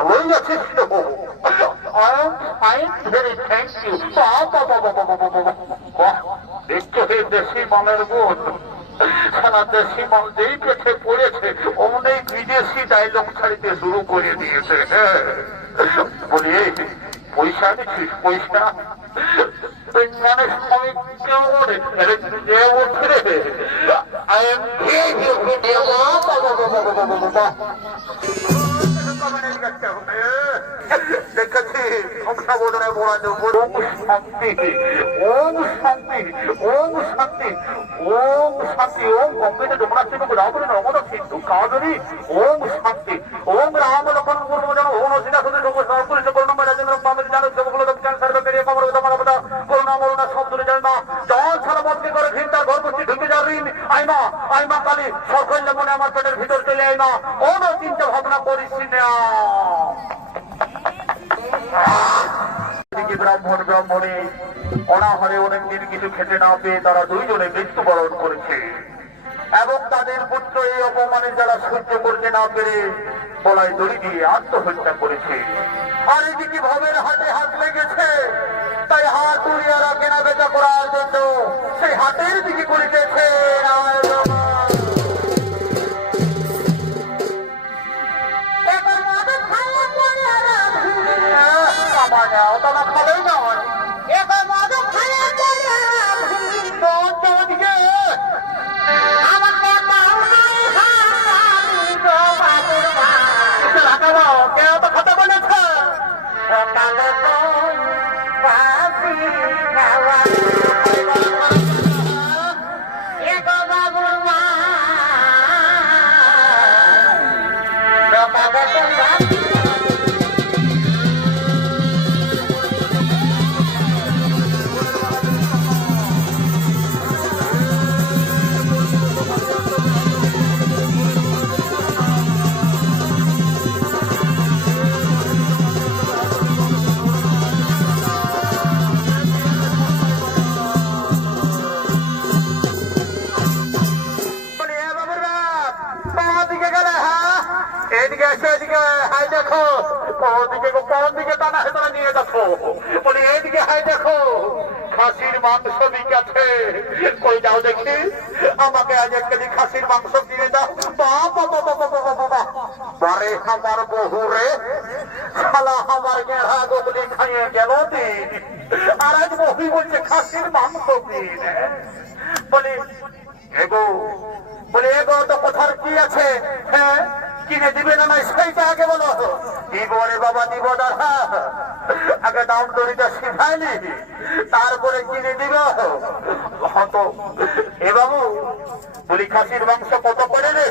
ভালোই আছিস তো I am fine, very। দেখছ হে দেশি মালের গুণ সারা দেশি মাল যেই পেছে পড়েছে অমনি বিদেশি ডায়লগ ছাড়িতে শুরু করে দিয়েছে হ্যাঁ বলি পয়সা দিচ্ছিস পয়সা বিজ্ঞানের সময় কেউ বলে যে উঠে আই এম দেখেছি সংসাবোধনে বলা ওম শান্তি ওম শান্তি ওম শান্তি ওম শান্তি, ওম গঙ্গেতে যমুনা সিন্ধু রামরে নমদ সিন্ধু কাজরি ওম শান্তি, ওম রাম লক্ষণ গুরু জন ওম সীতা সুদে সব পুলিশ করুণা রাজেন্দ্র পামিত জানো সব দক্ষিণ সর্বে, পেরিয়ে কমর উদা মানবতা করুণা মরুণা সব দূরে যায় না। জল ছাড়া বদলি করে? ঘিন্তা গর্ভবতী ঢুকে যা ঋণ। আইমা আইমা কালী সকল মনে আমার পেটের ভিতর চলে আইমা কোনো চিন্তা ভাবনা করিস না ব্রাহ্মণ ব্রাহ্মণী অনাহারে অনেকদিন কিছু খেতে না পেয়ে তারা দুইজনে মৃত্যুবরণ করেছে। এবং তাদের পুত্র এই অপমানে যারা সহ্য করতে না পেরে গলায় দড়ি দিয়ে আত্মহত্যা করেছে। আর এদিকে ভবের হাতে হাত লেগেছে। তাই হাত উড়িয়ারা কেনা বেচা করার জন্য সেই হাতের দিকে করিতেছে। কালো আর আজ বহু বলছে, খাসির মাংস বলি এগো তো কোথার কি আছে? হ্যাঁ কিনে দিবে না নয় সেইটা আগে বলো। দিব রে বাবা, দিব দাদা আগে দাম দড়িটা শিখায়নি তারপরে কিনে দিব হত। এ বাবু বলি খাসির মাংস কত করে রে?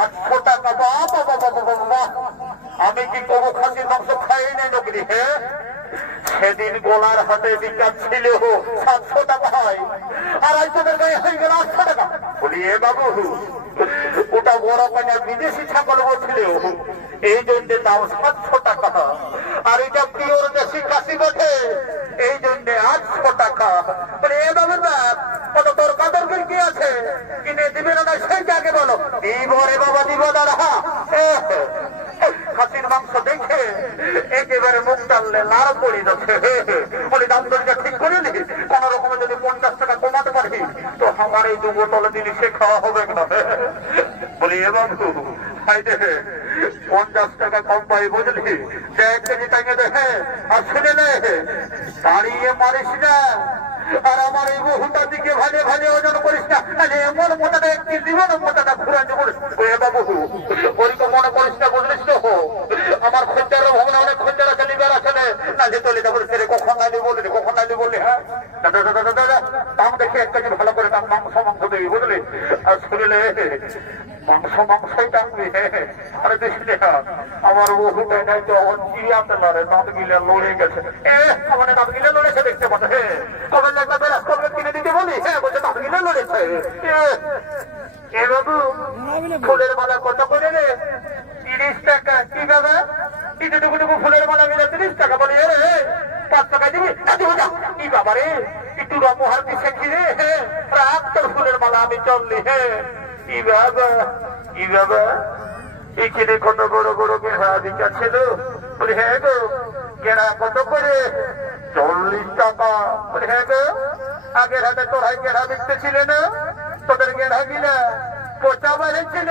আটশো টাকা আমি কি কবো খাসির মাংস খাই নাই নকরি হ্যাঁ সেদিন গোলার হাতে বিকাশ ছিল, সাতশো টাকা হয়। আর আজ তোদের গায়ে হয়ে গেল আটশো টাকা। বলি, এ বাবু, ওটা বড় পাঞ্জাব বিদেশি ছাগল বলছিল। এই জন্য দাম সাতশো টাকা আর এটা পিওর দেশি কাশি বটে। এই জন্য আটশো টাকা বলে, এ কত তোর কাদর কি আছে? কিনে দিবে না সেইটা আগে বলো। দিব রে বাবা, দিব দাদা খাসির মাংস দেখে একেবারে মুখ টানলে লাল পড়ে যাচ্ছে। বলে, দাম দরজা ঠিক করে নি, কোন রকমে যদি পঞ্চাশ টাকা কমাতে পারি, তো আমার এই দু বোতলে জিনিসে খাওয়া হবে না বলি, এ বাবু দেখে পঞ্চাশ টাকা কম পাই বুঝলি? যে এক কেজি টাঙে দেখে আর শুনে নে। দাঁড়িয়ে মারিস না। আর আমার এই বহুটার দিকে ভাজে ভাজে ওজন করিস না। আরে এমন মোটাটা একটি দিব না মোটাটা ঘুরাতে করিস ওই বাবু ওই তো মনে করিস না, বুঝলিস তো? আমার খদ্দের ভবনে অনেক খদ্দের আছে, লিবার আছে, না। যে তোলে যাব সেরে কখন নাইলি বললি কখন নাইলি বললি হ্যাঁ? দাদা দাদা দাদা দাম দেখে এক কেজি ভালো করে দাম মাংস মাংস দেবি বুঝলি? আর শুনলে মাংস হ্যাঁ হ্যাঁ ফুলের মালা কত করে রে তিরিশ টাকা কি বাবা ইটুকু টুকু ফুলের মালা মিলে তিরিশ টাকা বলি রে পাঁচ টাকা দিবি না কি বাবা রে একটু রমহার পিছে ঘিরে হ্যাঁ প্রাক তোর ফুলের মালা আমি চললি হ্যাঁ কি বাবা কি বাবা এখানে কত বড় বড় গেড়া দিকা ছিল? বলে হ্যাঁ গো গেড়া কত করে? চল্লিশ টাকা। বলে হ্যাঁ গো, আগের হাতে তোরাই গেড়া বিকতেছিলে না? তোদের গেড়া গিলা পচা বাড়ি ছিল?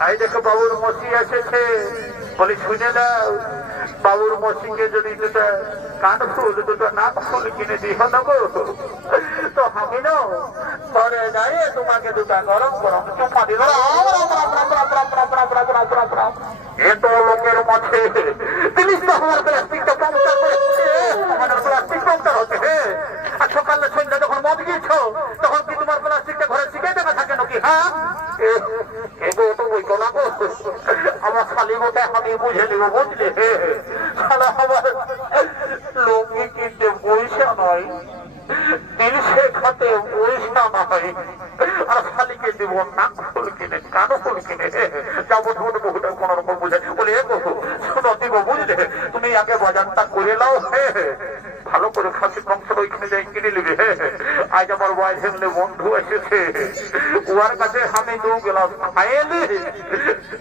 হাই দেখো, বাবুর মসি এসেছে। বলি, শুনে দাও বাবুর মসিকে যদি দুটা কান ফুল, দুটো নাক ফুল কিনে দিও না তো আমি না দাঁড়িয়ে তোমাকে দুটা গরম গরম চুপা দিল তো লোকের মাঝে জিনিস তো আমার প্লাস্টিকটা পাংচার করেছে আমার প্লাস্টিক পাংচার হচ্ছে আর সকালে সন্ধ্যা যখন মদ গিয়েছো তখন কি তোমার প্লাস্টিকটা ঘরে শিখে দেবে থাকে নাকি হ্যাঁ এ- এগো তো বই না গো আমার খালি মতো আমি বুঝে নিব, বুঝলে? আমার লঙ্গি কিনতে পয়সা নয় খাতে পয়সা নয় আর শালিকে দিব ফুল কিনে কানো। কিনে রকম বুঝে। বলে শোনো, দিব বুঝলে? তুমি আগে বাজারটা করে নাও ভালো করে খাসির মাংস ওইখানে যাই কিনে নিবে আজ আমার ওয়াই হেমলে বন্ধু এসেছে। উহার কাছে আমি দু গ্লাস খাইয়ে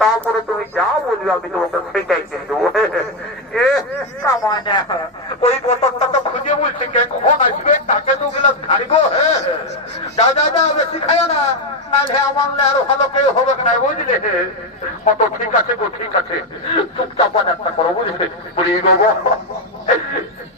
তারপরে তুমি যা বলবে আমি তোমাকে সেটাই কিনে দেবো। এ কামায় ওই বোতলটা তো খুঁজে বলছে কখন আসবে তাকে দু গ্লাস খাইবো যা যা বেশি খাইও না, নাহলে আমার আরও ভালো কেউ হবে না, বুঝলে? অত ঠিক আছে গো, ঠিক আছে। চুপচাপ বাজারটা করো, বুঝলে? বলি গো।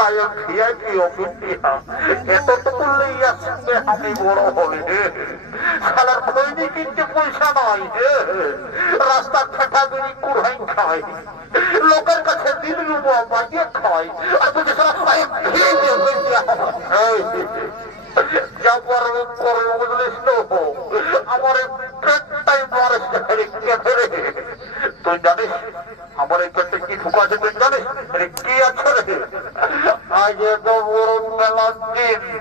am VIP অফিসিয়া এতটুকু লইয়া সঙ্গে আমি বড় হবে শালার খৈনি কিনতে পয়সা নয় রাস্তার ঠেঠা বেরি কুড়াই খায় লোকের কাছে দিন রুবো, বাজিয়ে খায় আর বুঝে শালা I am VIP অফিসিয়া যা করবে করবে বুঝলিস তো, আমার তুই জানিস আমার এই পেটে কি ঢুকা أيدور الدين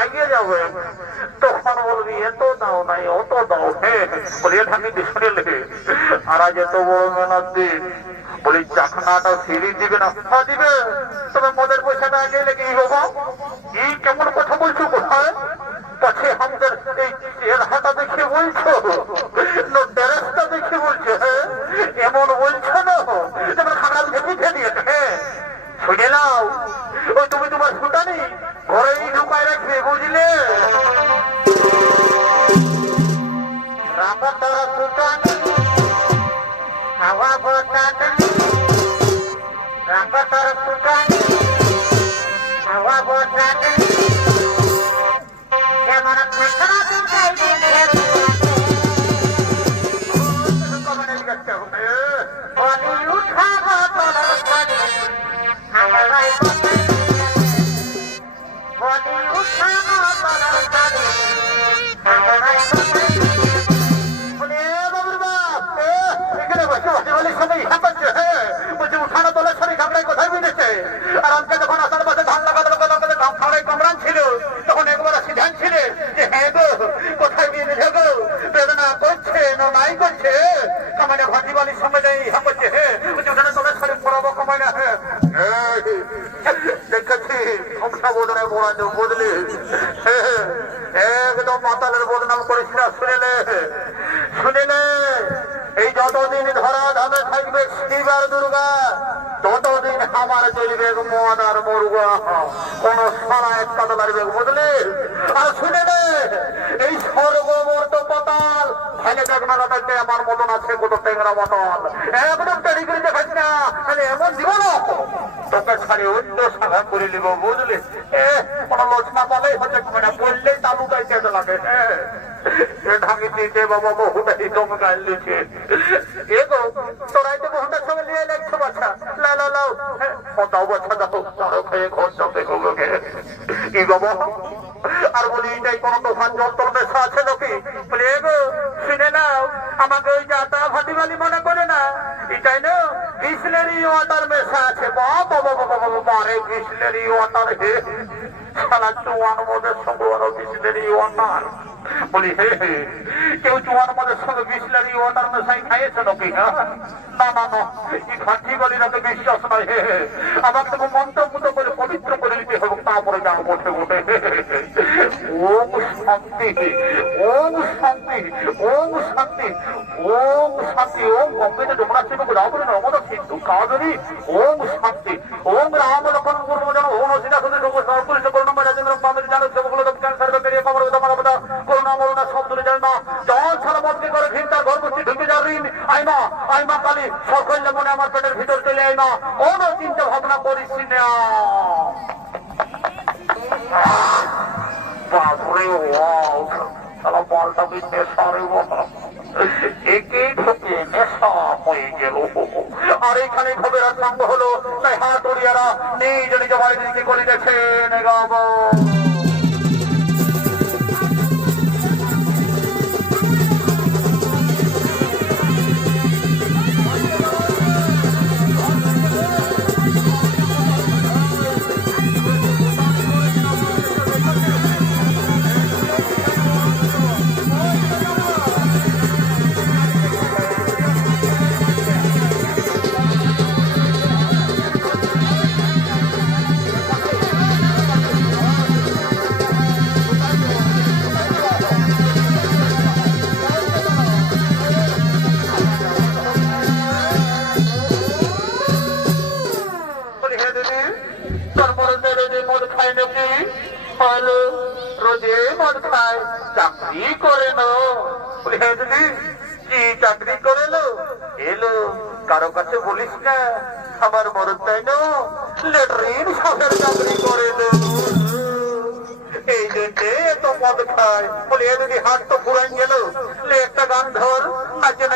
লাগিয়ে যাবে। তখন বলবি, এত দাও নাই, অত দাও হ্যাঁ বলি, এটা আমি শুনেলে আর আজ এত বড় মেলার দিন বলি চাকনাটা সিঁড়ি দিবে না দিবে। তবে মদের পয়সাটা আগে লেগে বাবা এই কেমন কথা বলছো কোথায়? পাছে আমাদের এই চেহারাটা দেখে বলছো? ড্রেসটা দেখে বলছো হ্যাঁ? এমন বলছো না? তোমার খারাপ ভেবে দিয়েছে হ্যাঁ? শুনে নাও। ওই তুমি তোমার ফুটানি ঘরেই ঢুকায় রাখবে, বুঝলে? রাখা তারা ফুটানি হাওয়া বোটানি রাখা তারা ফুটানি হাওয়া বোটানি যেমন খারাপ একদম বদনাম করিস না শুনেলে শুনেলে এই যতদিন ধরা ধামে থাকবে শিবার দুর্গা, ততদিন আমার চলবে মদ আর মরুগা। কোন সারা এক কাতলার বেগ বুঝলি আর শুনে নে, এই স্বর্গ মর্ত পতাল ভাগে দেখনা রাখাতে আমার মতন আছে কত টেংরা মতন। একদম তৈরি করে দেখাস না তাহলে এমন দিব না তোকে ছাড়ি অন্য সাধা করে নিব, বুঝলি? এ, কোনো লোচনা পালেই হচ্ছে মানে বললেই তালু গাইতে লাগে। হ্যাঁ লা লা লাও দাও বাচ্চা খেয়ে ঘর যাবে গোগুকে কি বাবা? আর বলি, এটাই কোনো দোকান যন্ত্র নেশা আছে নাকি? বলি, এ গো, শুনে নাও, আমাকে ওই যাতা ভাটি বালি মনে করে না? এটাই না বিসলেরি ওয়াটার মেশা আছে। বাবা বাবা বাবা আরে বিসলেরি ওয়াটার হে সালা চুয়ান মদের সঙ্গে আরও বিসলেরি ওয়াটার। বলি, হে হে, কেউ চুয়ান মদের সঙ্গে বিসলেরি ওয়াটার মেশাই খাইয়েছে নাকি হ্যাঁ? না না না, এই খাঁটি বলিরা তো বিশ্বাস নয় হে হে আমাকে তো মন্ত্রমুত করে পবিত্র করে নিতে হবে তারপরে যাও বসে বসে ওম শান্তি ওম শান্তি ওম শান্তি ওম শান্তি, ওম গঙ্গেতে ডোমরা শিব রাবণ নমদ সিন্ধু কাজরি ওম শান্তি, ওম রাম লক্ষণ গুরু জন ওম সিধা সুধি সব সর্বপুরুষ করুণা রাজেন্দ্র পামের জানো সবগুলো দক্ষিণ সর্বে পেরিয়ে পাবর তোমার কথা করুণা মরুণা সব দূরে জান না। জল ছাড়া বদলি করে ঘিন্তার ঘর করছি ঢুকে যা ঋণ। আইমা আইমা কালী, সকল মনে আমার পেটের ভিতর চলে আইমা কোনো চিন্তা ভাবনা করিস না বাপরে ওয়াও, তারা বলটা বি নেশা বাবা একে নেশা হয়ে গেল আর এখানে খবর আরম্ভ হলো তাই হাতুড়িয়ারা নিজ নিজ বাড়িতে করিতেছেন গাবো বলি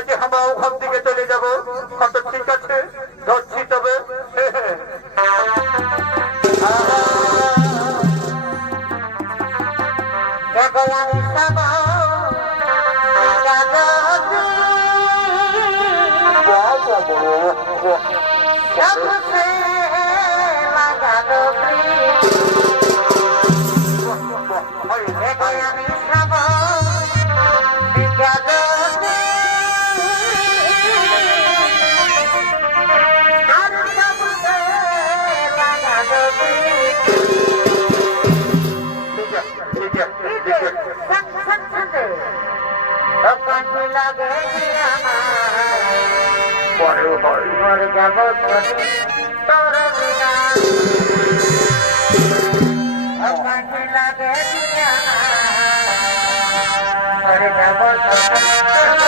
নাচে আমরা ওখান থেকে চলে যাব। কত ঠিক আছে ধরছি তবে। লাগে বড় বড় বড় জগৎ তোর বিনা লাগে বড় জগৎ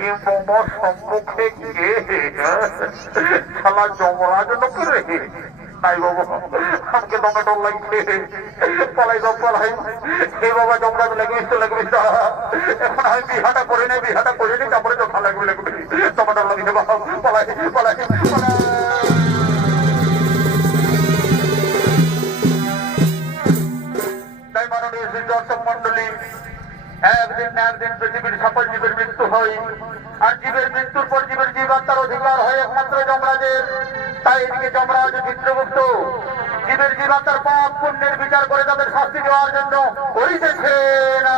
কি বাবা সম্মুখে কে শালা জমরাজ লোক রে নাই বাবা আমাকে দমে ডর লাগছে পালাই দাও পালাই হে বাবা জমরাজ লাগবিস তো লাগবিস না এখন আমি বিহাটা করে নি বিহাটা করে নি তারপরে যথা লাগবে লাগবে দমে ডর লাগছে বাবা পালাই পালাই পালাই তাই মাননীয় শ্রী দর্শক মন্ডলী একদিন না একদিন পৃথিবীর সকল জীবের মৃত্যু হয়। আর জীবের মৃত্যুর পর জীবের জীবন তার অধিকার হয় একমাত্র যমরাজের। তাই এদিকে যমরাজ চিত্রগুপ্ত জীবের জীবন তার পাপ পুণ্যের বিচার করে তাদের শাস্তি দেওয়ার জন্য করিতেছে না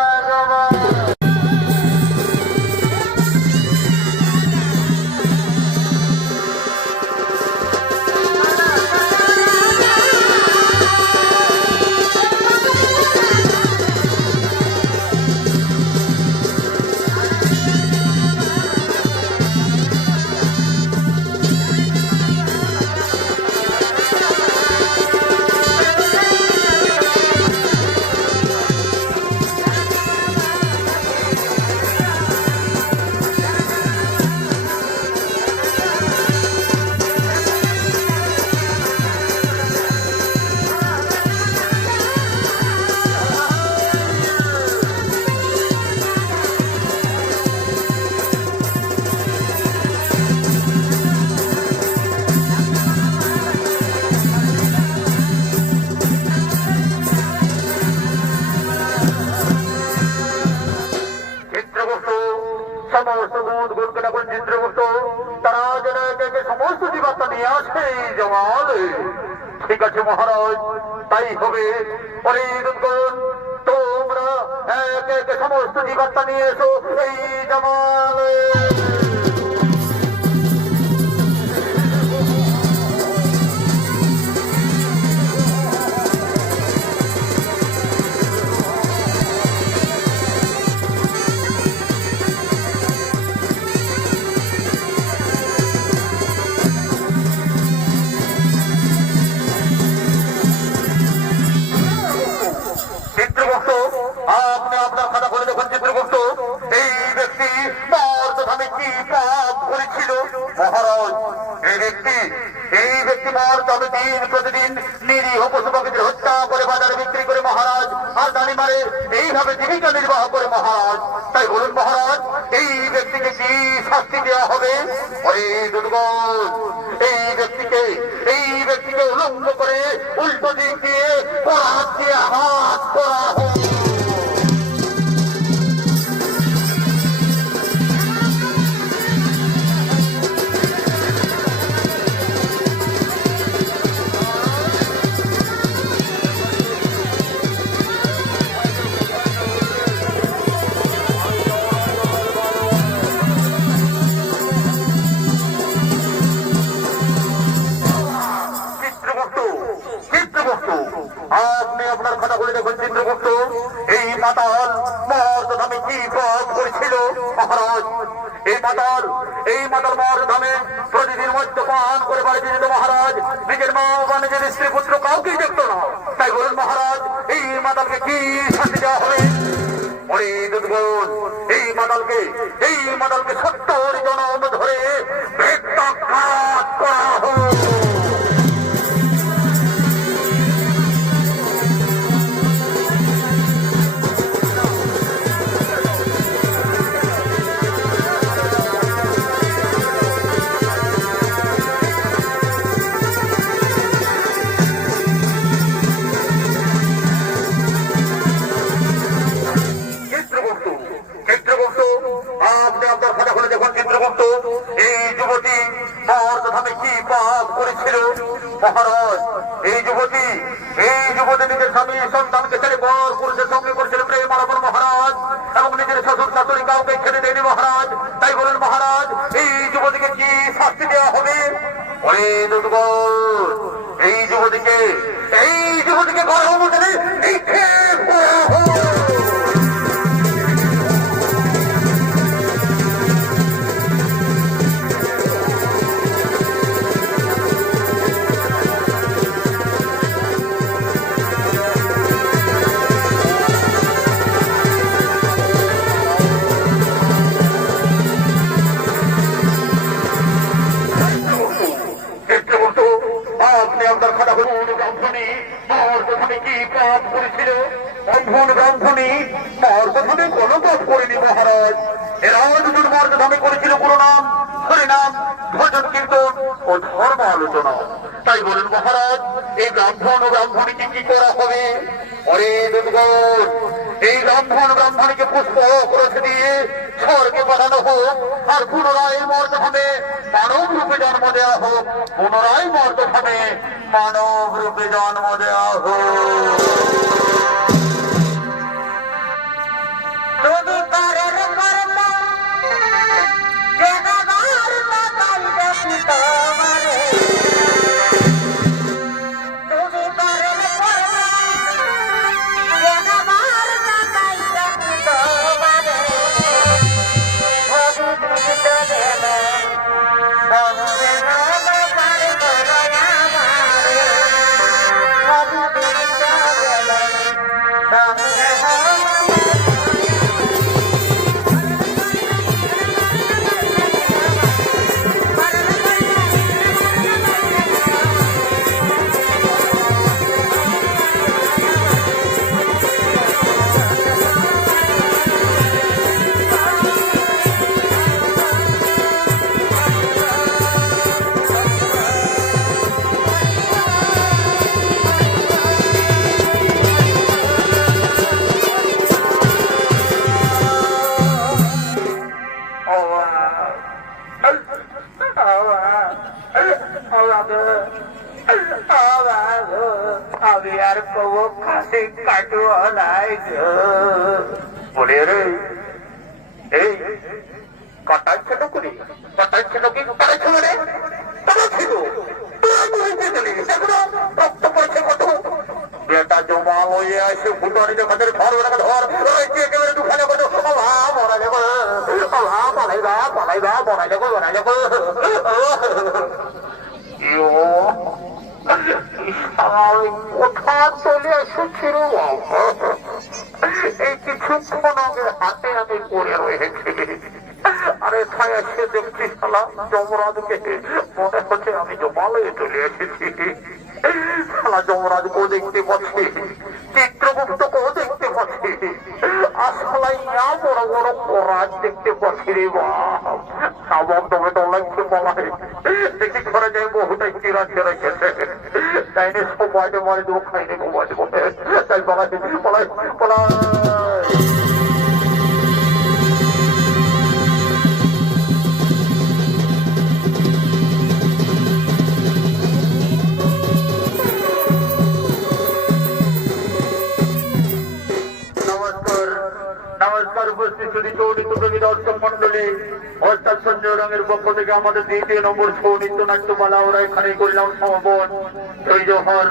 হবে। দুধগণ তোমরা একে একে সমস্ত জীবাত্মা নিয়ে এসো এই জমাল। আপনার খাতা খুলে দেখুন, চিত্রগুপ্ত। এই ব্যক্তি কি পাপ করেছিল? মহারাজ, এই ব্যক্তি এই ব্যক্তি দিন প্রতিদিন নিরীহ হত্যা করে, বাজারে বিক্রি করে, মহারাজ, আর দানি মারে, এইভাবে জীবিকা নির্বাহ করে, মহারাজ। তাই বলুন, মহারাজ, এই ব্যক্তিকে কি শাস্তি দেওয়া হবে? এই ব্যক্তিকে এই ব্যক্তিকে উলঙ্গ করে উল্টো দিক দিয়ে দিয়ে হাত করা হোক করে এই ব্রাহ্মণ ব্রাহ্মণীকে কি করা হবে? অরে দুর্গণ, এই ব্রাহ্মণ ব্রাহ্মণীকে পুষ্প ক্রোশ দিয়ে স্বর্গে পাঠানো হোক, আর পুনরায় মর্দভাবে মানব রূপে জন্ম দেওয়া হোক, পুনরায় মর্দভাবে মানব রূপে জন্ম দেওয়া হোক। গো। কি ছিল রক্ত পড়ছে কত বেটা জমা লইয়ে আসে ফুটানি দেখাতে ধর বেটা ধর রয়েছে একেবারে দুখানে কত আল্লাহ মরা যাব আল্লাহ পালাইবা পালাইবা মরা যাব মরা যাব ইয়ো চলে এসেছি রে এই কিছুক্ষণ আগে হাতে পড়ে মনে আমি শালা যমরাজকেও দেখতে পাচ্ছি চিত্রগুপ্তকেও দেখতে পাচ্ছি শালা বড় বড় দেখতে পাচ্ছি রে বাপ সাবক দমে তো বলাই দেখি ঘরে যাই বহুটাই চিরা চিরা গেছে তাই নিয়ে সবাইকে মারি দেবো খাইনি ঘুমাই দেবো তাই বলাই নমস্কার নমস্কার উপস্থিত দর্শক মন্ডলী অর্থাৎ সঞ্জয় রঙের পক্ষ থেকে আমাদের দ্বিতীয় নম্বর ছৌ নৃত্য নাট্যমালা ওরা এখানে করলাম সমবন জয় জহর